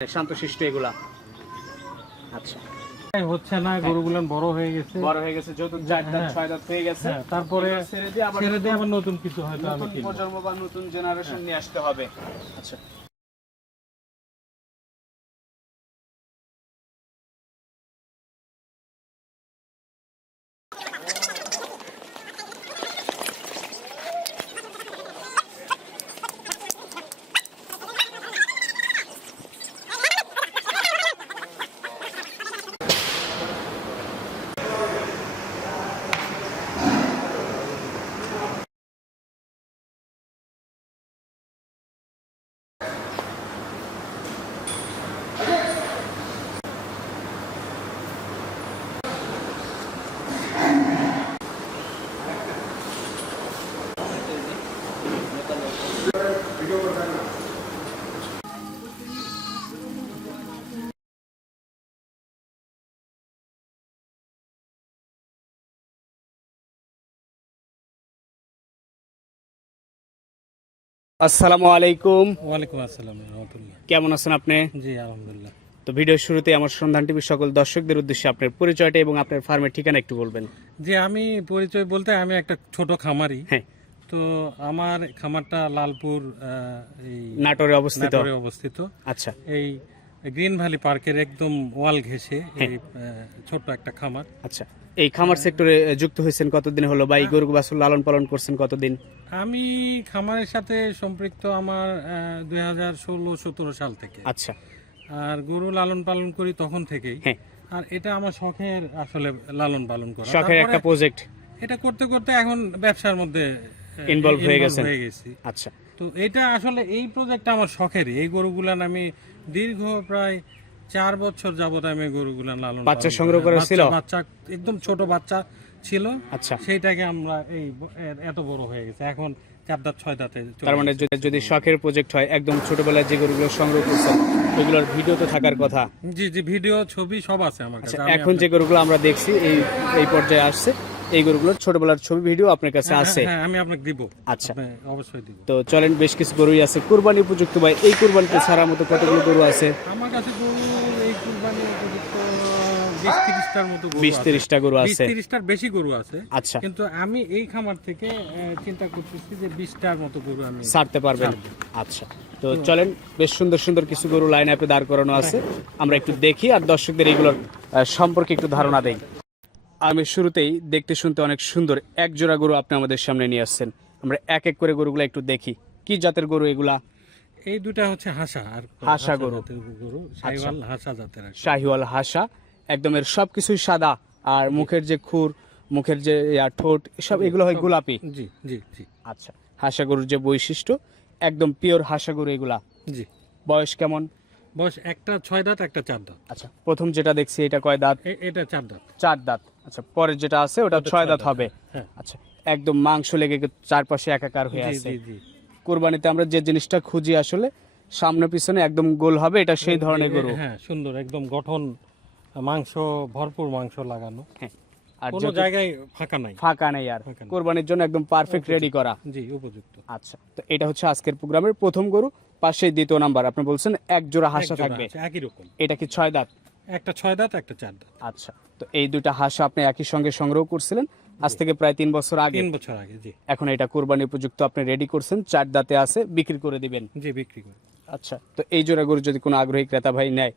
শান্তশিষ্ট এগুলা। আচ্ছা। হচ্ছে না গরুগুলো বড় হয়ে গেছে। বড় হয়ে গেছে যেহেতু চার দাঁত হ্যাঁ। ছয় দাঁত হয়ে গেছে। হ্যাঁ, তারপরে ছেড়ে দিয়ে আবার দিয়ে আবার নতুন কিছু হয়তো আমি নতুন প্রজন্ম বা নতুন জেনারেশন নিয়ে আসতে হবে। আচ্ছা। আসসালামু আলাইকুম। ওয়ালাইকুম আসসালাম রহমতুল্লাহ। কেমন আছেন আপনি? জি আলহামদুলিল্লাহ। তো ভিডিওর শুরুতে আমার সন্ধান টিভির সকল দর্শকদের উদ্দেশ্যে আপনার পরিচয়টা এবং আপনার ফার্মের ঠিকানা একটু বলবেন। যে আমি পরিচয় বলতে আমি একটা ছোট খামারি। হ্যাঁ। তো আমার খামারটা লালপুর এই নাটোরে অবস্থিত? নাটোরে অবস্থিত। আচ্ছা। এই গ্রিন ভ্যালি পার্কের একদম ওয়াল হ্যাঁ। এই ছোট্ট একটা খামার। আচ্ছা। এই খামার সেক্টরে যুক্ত হয়েছেন কতদিন হলো বা এই গরু বাছুর লালন পালন করছেন কতদিন? আমি খামারের সাথে সম্পৃক্ত আমার দুই হাজার ষোলো সতেরো সাল থেকে। আচ্ছা। আর গরু লালন পালন করি তখন থেকেই। হ্যাঁ। আর এটা আমার শখের আসলে লালন পালন করা। শখের একটা প্রজেক্ট এটা করতে করতে এখন ব্যবসার মধ্যে Involve হয়ে গেছেন। হয়ে গেছি। আচ্ছা। তো এটা আসলে এই প্রজেক্টটা আমার শখেরই। এই গরুগুলান আমি দীর্ঘ প্রায় চার বছর যাবত আমি গরুগুলান লালন বাচ্চা সংগ্রহ করি। করেছিল? বাচ্চা- একদম ছোট বাচ্চা ছিল। আচ্ছা। সেইটাকে আমরা এই এত বড় হয়ে গেছে। এখন চার দাঁত ছয় দাঁতে তার মানে যদি যদি শখের প্রজেক্ট হয় একদম ছোটবেলায় যে গরুগুলো সংগ্রহ করছেন ওইগুলোর ভিডিও তো থাকার কথা। জি জি ভিডিও ছবি সব আছে আমার আচ্ছা কাছে। এখন যে গরুগুলো আমরা দেখছি এই এই পর্যায়ে আসছে। এই গরুগুলোর ছোটবেলার ছবি ভিডিও আপনার কাছে হ্যাঁ, আছে। হ্যাঁ আমি আপনাকে দিব। আচ্ছা। অবশ্যই দিব। তো চলেন বেশ কিছু গরুই আছে। কুরবানি উপযুক্ত ভাই এই কুরবানিতে ছাড়ার মতো কতগুলো গরু আছে? আমার কাছে গরু এই কুরবানি উপযুক্ত বিশ তিরিশটার মতো গরু আছে। তিরিশটা গরু বিশ আছে। তিরিশটার বেশি গরু আছে। আচ্ছা। কিন্তু আমি এই খামার থেকে চিন্তা করতেছি যে বিশটার মতো গরু আমি ছাড়তে পারবেন। আচ্ছা। তো চলেন বেশ সুন্দর সুন্দর কিছু গরু লাইন আপে দাঁড় করানো আছে। আমরা একটু দেখি আর দর্শকদের এইগুলোর সম্পর্কে একটু ধারণা দেই। আমি শুরুতেই দেখতে শুনতে অনেক সুন্দর এক জোড়া গরু আপনি আমাদের সামনে নিয়ে আসছেন। আমরা এক এক করে গরুগুলো একটু দেখি। কি জাতের গরু এগুলা? এই দুটা হচ্ছে হাসা আর হাসা গরু। গরু সাইওয়াল হাসা জাতের। শাহিওয়াল হাসা একদম এর সবকিছুই সাদা আর মুখের যে খুর মুখের যে ঠোঁট সব এগুলো হয় গোলাপি? জি জি জি। আচ্ছা হাসা গরুর যে বৈশিষ্ট্য একদম পিওর হাসা গরু এগুলা? জি। বয়স কেমন? বয়স একটা ছয় দাঁত একটা চার দাঁত। আচ্ছা প্রথম যেটা দেখছি এটা কয় দাঁত? এটা চার দাঁত। চার দাঁত। আচ্ছা পরের যেটা আছে ওটা ছয় দাঁত হবে। হ্যাঁ। আচ্ছা একদম মাংস লেগে চারপাশে একাকার হয়ে আছে। কোরবানিতে আমরা যে জিনিসটা খুঁজি আসলে সামনে পিছনে একদম গোল হবে এটা সেই ধরনের গরু। হ্যাঁ সুন্দর একদম গঠন মাংস ভরপুর মাংস লাগানো। হ্যাঁ আর কোনো জায়গায় ফাঁকা নাই। ফাঁকা নেই আর। কোরবানির জন্য একদম পারফেক্ট রেডি করা। জি উপযুক্ত। আচ্ছা তো এটা হচ্ছে আজকের প্রোগ্রামের প্রথম গরু পাশে দ্বিতীয় নাম্বার আপনি বলছেন এক জোড়া হাসা থাকবে। একই রকম। এটা কি ছয় দাঁত? একটা ছয় দাঁত একটা চার দাঁত। আচ্ছা তো এই দুইটা হাঁস আপনি একই সঙ্গে সংগ্রহ করছিলেন? আজ থেকে প্রায় তিন বছর আগে? তিন বছর আগে জি। এখন এটা কোরবানি উপযুক্ত আপনি রেডি করছেন চার দাঁতে আছে বিক্রি করে দিবেন? জি বিক্রি করি। আচ্ছা তো এই জোড়া গরু যদি কোনো আগ্রহী ক্রেতা ভাই নেয়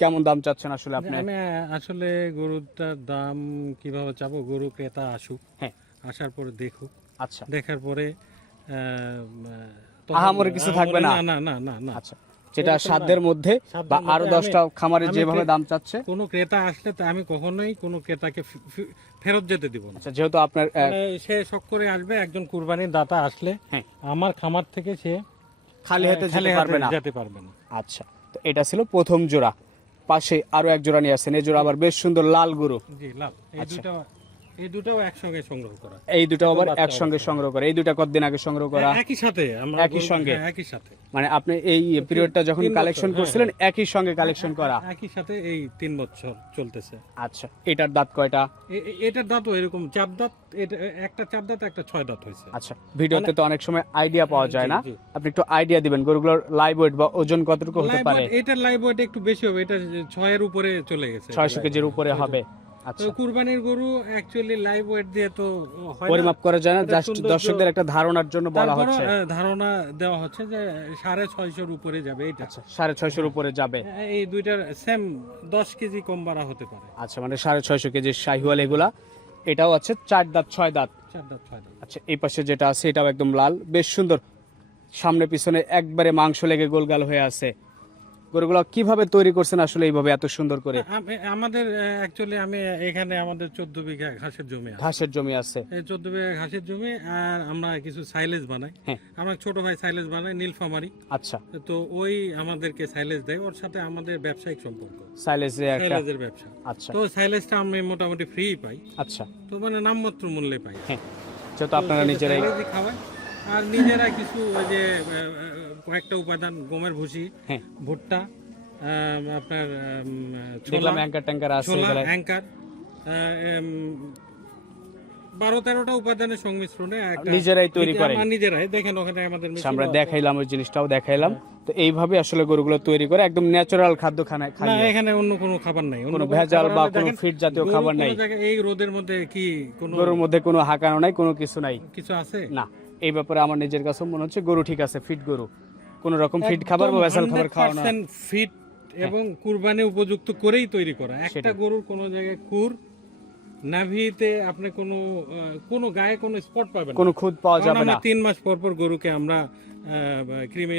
কেমন দাম চাচ্ছেন আসলে আপনি? আমি আসলে গরুটার দাম কীভাবে চাবো? গরু ক্রেতা আসুক হ্যাঁ। আসার পরে দেখুক। আচ্ছা। দেখার পরে আহামরি কিছু থাকবে না? না না না না। আচ্ছা। যেটা সাধ্যের মধ্যে বা আরও দশটা খামারে যেভাবে দাম চাচ্ছে। কোনো ক্রেতা আসলে তো আমি কখনোই কোনো ক্রেতাকে ফেরত যেতে দিব না। আচ্ছা যেহেতু আপনার মানে সে শখ করে আসবে একজন কুরবানির দাতা আসলে হ্যাঁ। আমার খামার থেকে সে খালি হাতে যেতে পারবে না। যেতে পারবে না। আচ্ছা তো এটা ছিল প্রথম জোড়া। পাশে আরও এক জোড়া নিয়ে আসছেন। এই জোড়া আবার বেশ সুন্দর লাল গরু জি লাভ এই আচ্ছা। এই দুটাও একসঙ্গে সংগ্রহ করা। এই দুটো আবার একসঙ্গে সংগ্রহ করা। এই দুটা কতদিন আগে সংগ্রহ করা? একই সাথে আমরা একই সঙ্গে? হ্যাঁ, একই সাথে। মানে আপনি এই পিরিয়ডটা যখন কালেকশন হ্যাঁ, করছিলেন একই সঙ্গে কালেকশন করা। একই সাথে এই তিন বছর চলতেছে। আচ্ছা এটার দাঁত কয়টা? এটার দাঁতও এরকম চার দাঁত একটা চার দাঁত একটা ছয় দাঁত হয়েছে। আচ্ছা ভিডিওতে তো অনেক সময় আইডিয়া পাওয়া যায় না। আপনি একটু আইডিয়া দিবেন গরুগুলোর লাইভ ওয়েট বা ওজন কতটুকু হতে পারে? এটার লাইভ ওয়েট একটু বেশি হবে এটা ছয়ের উপরে চলে গেছে। ছয়শো কেজির উপরে হবে। কুরবানির গরু অ্যাকচুয়ালি লাইভ ওয়েট দিয়ে তো পরিমাপ করা যায় না জাস্ট দর্শকদের একটা ধারণার জন্য বলা হচ্ছে। ধারণা দেওয়া হচ্ছে যে সাড়ে ছয়শোর উপরে যাবে এটা। আচ্ছা সাড়ে ছয়শোর উপরে যাবে। এই দুইটার সেম দশ কেজি কম বাড়া হতে পারে। আচ্ছা মানে সাড়ে ছয়শো কেজির শাহিওয়াল এগুলা। এটাও আছে চার দাঁত ছয় দাঁত। চার দাঁত ছয় দাঁত। আচ্ছা এই পাশে যেটা আছে এটাও একদম লাল বেশ সুন্দর। সামনে পিছনে একবারে মাংস লেগে গোলগাল হয়ে আছে। গরুগুলো কীভাবে তৈরি করছেন আসলে এইভাবে এত সুন্দর করে? আমাদের অ্যাকচুয়ালি আমি এখানে আমাদের চোদ্দ বিঘা ঘাসের জমি আছে। ঘাসের জমি আছে। এই চোদ্দ বিঘা ঘাসের জমি আর আমরা কিছু সাইলেজ বানাই। হ্যাঁ। আমরা ছোট ভাই সাইলেজ বানাই নীলফামারি। আচ্ছা। তো ওই আমাদেরকে সাইলেজ দেয় ওর সাথে আমাদের ব্যবসায়িক সম্পর্ক। সাইলেজে একটা সাইলেজের ব্যবসা। আচ্ছা। তো সাইলেজটা আমি মোটামুটি ফ্রি পাই। আচ্ছা। তো মানে নামমাত্র মূল্যে পাই। হ্যাঁ। যেহেতু আপনারা তো নিজেরাই খাওয়াই। আর নিজেরা কিছু ওই যে কয়েকটা উপাদান গমের ভুসি হ্যাঁ। ভুট্টা আপনার ছোলা অ্যাঙ্কার ট্যাঙ্কার আছে ছোলা অ্যাঙ্কার বারো তেরোটা উপাদানের সংমিশ্রণে নিজেরাই তৈরি? আমরা নিজেরাই দেখেন ওখানে আমাদের আচ্ছা, আমরা দেখাইলাম ওই জিনিসটাও দেখাইলাম। তো এইভাবে আসলে গরুগুলো তৈরি করে একদম ন্যাচারাল খাদ্য খানা না এখানে অন্য কোনো খাবার নাই কোনো ভেজাল বা কোনো ফিট জাতীয় খাবার নাই। এই রোদের মধ্যে কি কোনো গরুর মধ্যে কোনো হাঁকানো নাই কোনো কিছু নাই। কিছু আছে? না। এই ব্যাপারে আমার নিজের কাছে মনে হচ্ছে গরু ঠিক আছে ফিট গরু। কোন রকম ফিট খাবার বা ভেজাল খাবার খাওয়ানো। ফিট এবং কুরবানি উপযুক্ত করেই তৈরি করা। একটা গরুর কোনো জায়গায় খুর নাভিতে আপনি কোনো কোনো গায়ে কোনো স্পট পাবেন না। কোনো খুদ পাওয়া যাবে না। তিন মাস পর পর গরুকে আমরা ক্রিমি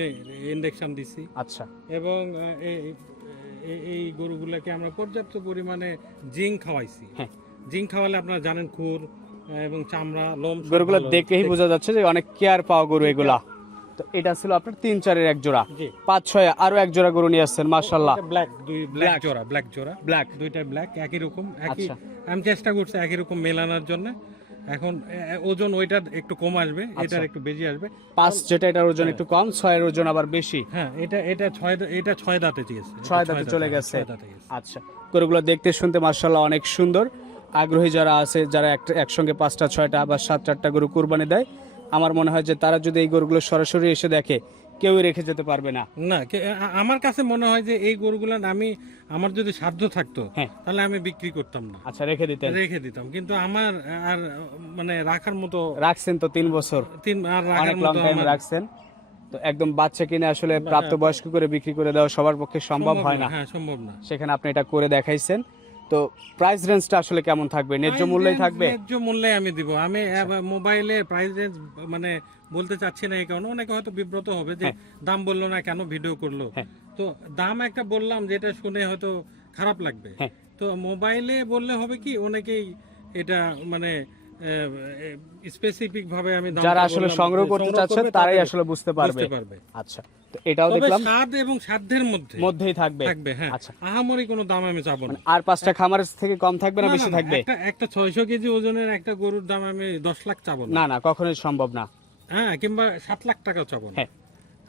ইনজেকশন দিচ্ছি আচ্ছা। এবং এই- গরুগুলোকে আমরা পর্যাপ্ত পরিমাণে জিঙ্ক খাওয়াইছি। হ্যাঁ। জিঙ্ক খাওয়ালে আপনারা জানেন খুর এবং চামড়া লোম গরুগুলো দেখেই বোঝা যাচ্ছে যে অনেক কেয়ার পাওয়া গরু এগুলা। তো এটা ছিল আপনার তিন চারের এক জোড়া। পাঁচ ছয় আরও এক জোড়া গরু নিয়ে আসছেন মার্শাল্লাহ ব্ল্যাক দুই ব্ল্যাক জোড়া ব্ল্যাক জোড়া। ব্ল্যাক দুইটা ব্ল্যাক একই রকম একই আচ্ছা। আমি চেষ্টা করছি একই রকম মেলানোর জন্য। এখন ওজন ওইটার একটু কম আসবে আচ্ছা। এটার একটু বেশি আসবে। পাঁচ যেটা এটার ওজন একটু কম ছয়ের ওজন আবার বেশি। হ্যাঁ এটা এটা ছয় এটা ছয় দাঁতে গেছে এটা ছয় দাঁতে চলে গেছে। গেছে আচ্ছা। গরুগুলো দেখতে শুনতে মার্শাল্লাহ অনেক সুন্দর। আগ্রহী যারা আছে যারা একটা একসঙ্গে পাঁচটা ছয়টা বা সাত চারটা গরু কুরবানি দেয় আমার মনে হয় যে তারা যদি এই গরুগুলো সরাসরি এসে দেখে কেউ রেখে যেতে পারবে না। না আমার কাছে মনে হয় যে এই গরুগুলো আমি আমার যদি সাধ্য থাকতো হ্যাঁ। তাহলে আমি বিক্রি করতাম না। আচ্ছা রেখে দিতাম রেখে দিতাম। কিন্তু আমার আর মানে রাখার মতো রাখছেন তো তিন বছর। তিন আর রাখার মতো রাখছেন। তো একদম বাচ্চা কিনে আসলে প্রাপ্ত বয়স্ক করে বিক্রি করে দেওয়া সবার পক্ষে সম্ভব হয় না হ্যাঁ সম্ভব না। সেখানে আপনি এটা করে দেখাইছেন। তো প্রাইস রেঞ্জটা আসলে কেমন থাকবে ন্যায্য মূল্যই থাকবে। ন্যায্য মূল্যে আমি দিব আমি মোবাইলে প্রাইস রেঞ্জ মানে বলতে চাচ্ছি না এই কারণে অনেকে হয়তো বিব্রত হবে যে দাম বলল না কেন ভিডিও করল হ্যাঁ। তো দাম একটা বললাম যেটা শুনে হয়তো খারাপ লাগবে হ্যাঁ। তো মোবাইলে বললে হবে কি অনেকেই এটা মানে স্পেসিফিক ভাবে আমি যারা আসলে সংগ্রহ করতে চাচ্ছেন তারাই আসলে বুঝতে পারবে। আচ্ছা তো এটাও দেখলাম। স্বাদ এবং সাধ্যের মধ্যে মধ্যেই থাকবে। থাকবে হ্যাঁ। আচ্ছা। আহামরি কোনো দাম আমি চাবো না। আর পাঁচটা খামারের থেকে কম থাকবে না বেশি থাকবে? একটা একটা ছয়শো কেজি ওজনের একটা গরুর দাম আমি দশ লাখ চাবো না। না না কখনোই সম্ভব না। হ্যাঁ কিংবা সাত লাখ টাকাও চাবো না। হ্যাঁ।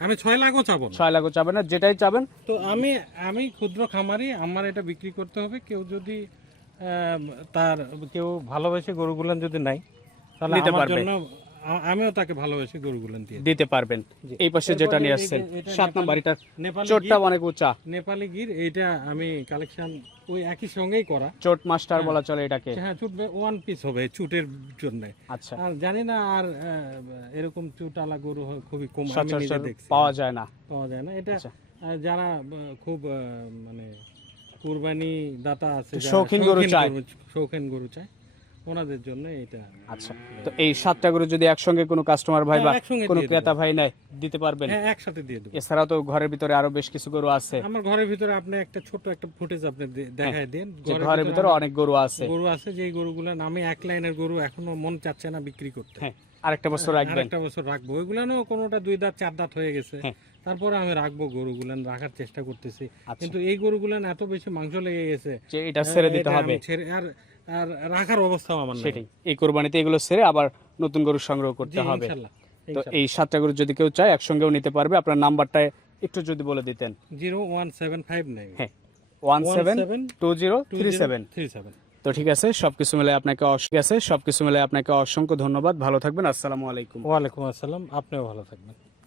আমি ছয় লাখও চাবো না। ছয় লাখও চাবেন না যেটাই চাবেন। তো আমি আমি ক্ষুদ্র খামারি আমার এটা বিক্রি করতে হবে। কেউ যদি তার কেউ ভালোবেসে গরুগুলান যদি নাই তাহলে নিতে আমার পারবে। জন্য আ- আমিও তাকে ভালোবেসে গরুগুলান দিয়ে দিই। দিতে পারবেন। এই পাশে যেটা নিয়ে আসছেন এটা সাত নাম্বার এটা নেপালি চোটটা গির অনেক উঁচা। নেপালি গির এইটা আমি কালেকশন ওই একই সঙ্গেই করা। চোট মাস্টার বলা চলে এটাকে। হ্যাঁ চুট ওয়ান পিস হবে চুটের জন্য। আচ্ছা। আর জানি না আর আহ, এরকম চুট আলা গরু হয় খুবই কম আমি নিজে সচরাচর দেখছি। পাওয়া যায় না। পাওয়া যায় না। এটা আচ্ছা। আহ, যারা আহ, খুব আহ, মানে কুরবানি দাতা আছে শৌখিন গরু চায়। শৌখিন গরু চায়। ওনাদের জন্য এটা আচ্ছা তো এই সাতটা গরু যদি একসঙ্গে কোনো কাস্টমার ভাই বা হ্যাঁ, কোনো ক্রেতা ভাই নেয় দিতে পারবেন? হ্যাঁ একসাথে দিয়ে দেবো। এছাড়াও তো ঘরের ভিতরে আরও বেশ কিছু গরু আছে। আমার ঘরের ভিতরে আপনি একটা ছোট একটা ফুটেজ আপনি দেখায় দেন। ঘরের ভিতরে অনেক গরু আছে। গরু আছে যে গরুগুলো আমি এক লাইনের গরু এখনও মন চাচ্ছে না বিক্রি করতে। হ্যাঁ আরেকটা বছর রাখবেন। আরেকটা বছর রাখব। ওইগুলানো কোনোটা দুই দাঁত চার দাঁত হয়ে গেছে। হ্যাঁ। তারপরে আমি রাখব গরুগুলান রাখার চেষ্টা করতেছি। আচ্ছা। কিন্তু এই গরুগুলান এত বেশি মাংস লেগে গেছে। যে এটা ছেড়ে দিতে হবে। ছেড়ে আর আর রাখার অবস্থাও আমার সেটাই। এই কোরবানিতে এগুলো ছেড়ে আবার নতুন গরু সংগ্রহ করতে হবে। তো এই সাতটা গরু যদি কেউ চায় একসঙ্গেও নিতে পারবে। আপনার নাম্বারটা একটু যদি বলে দিতেন। Zero one seven five nine. হ্যাঁ one seven two zero three seven. Three seven. তো ঠিক আছে, সবকিছু মিলে আপনাকে ঠিক আছে, সবকিছু মিলে আপনাকে অসংখ্য ধন্যবাদ, ভালো থাকবেন, আসসালামু আলাইকুম। ওয়ালাইকুম আসসালাম, আপনিও ভালো থাকবেন।